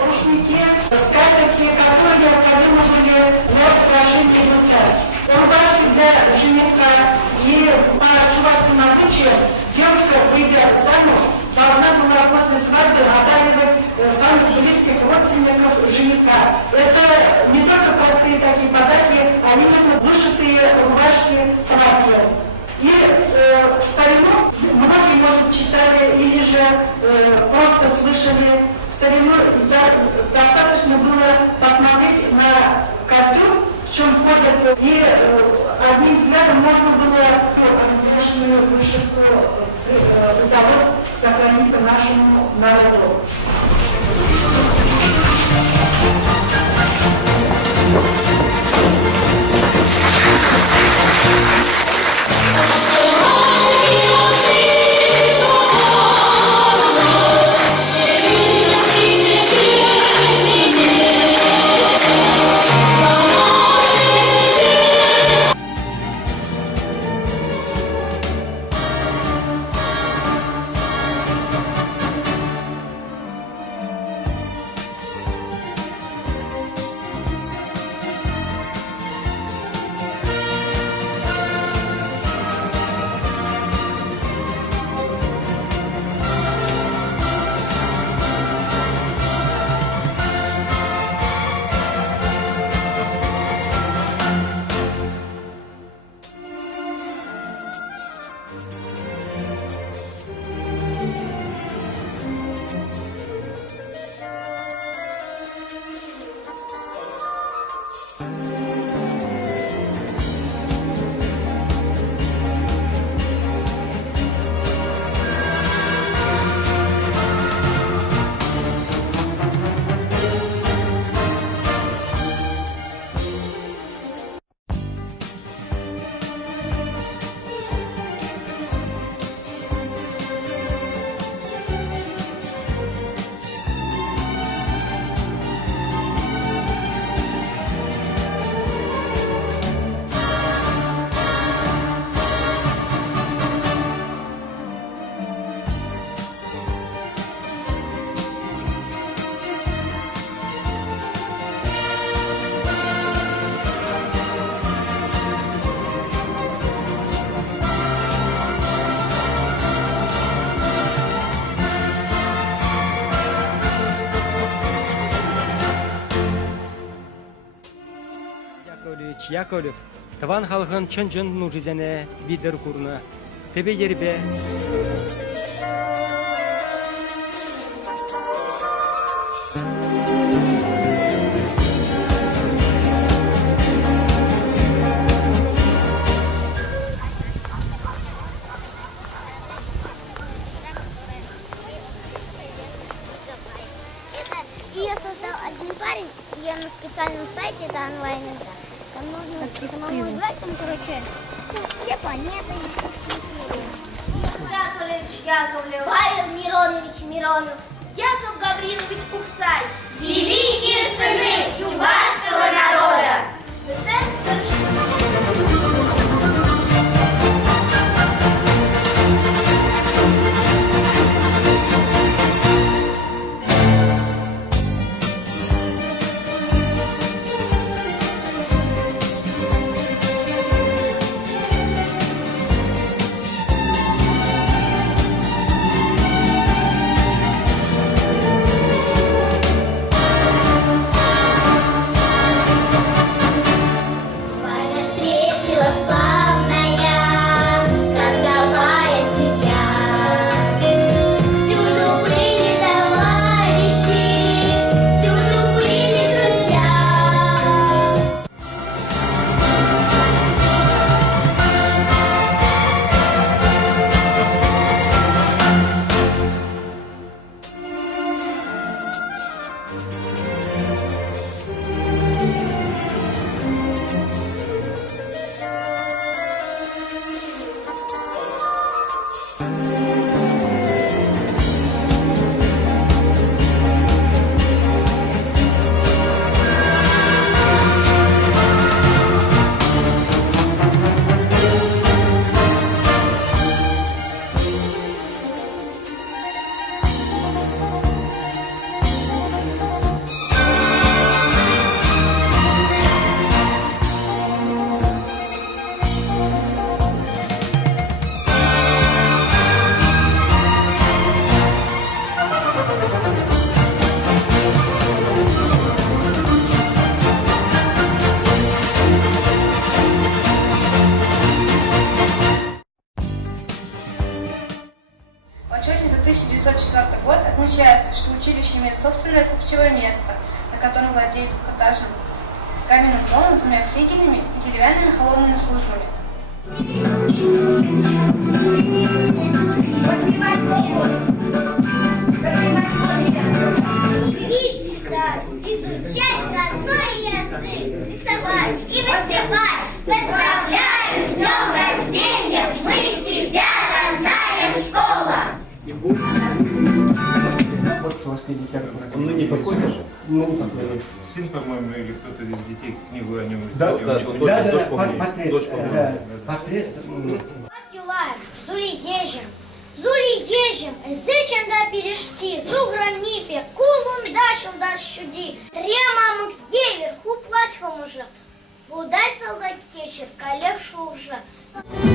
Рушники, скатерти, которые необходимы были для украшения букета. Рубашки для жениха и по чувашским обычаям девушка, выйдя замуж, должна была после свадьбы одаривать самых близких родственников жениха. Это не только простые такие подарки, а именно вышитые рубашки, платья. И в старину многие, может, читали или же просто слышали, в старину достаточно было посмотреть на костюм, в чем ходят, и одним взглядом можно было изящную вышивку удалось сохранить по нашему народу. Яковлев, Таван халқын чын-чын нужизене видер курны. Тебе ербе. Ее создал один парень, ее на специальном сайте, это онлайн-игра. Там нужно самому играть, там, короче, все планеты. Яковлев, Павел Миронович Миронов, Яков Гаврилович Кухцай, великие сыны чувашского народа. отмечается, что училище имеет собственное купчевое место, на котором владеет двухэтажным каменным домом, двумя флигелями и деревянными холодными службами. Изучать родной язык, рисовать и вышивать. Поздравляем с днем рождения, мы тебя, родная школа! Он ныне покойный же? Сын, по-моему, или кто-то из детей книгу о нем Да, издал. дочь помню. Юлаев, Зули ежем, зычем да перешти, зугранипе, кулун дашем да щуди, тремам евер, хуплать уже, удать солдат кечер, коллег уже.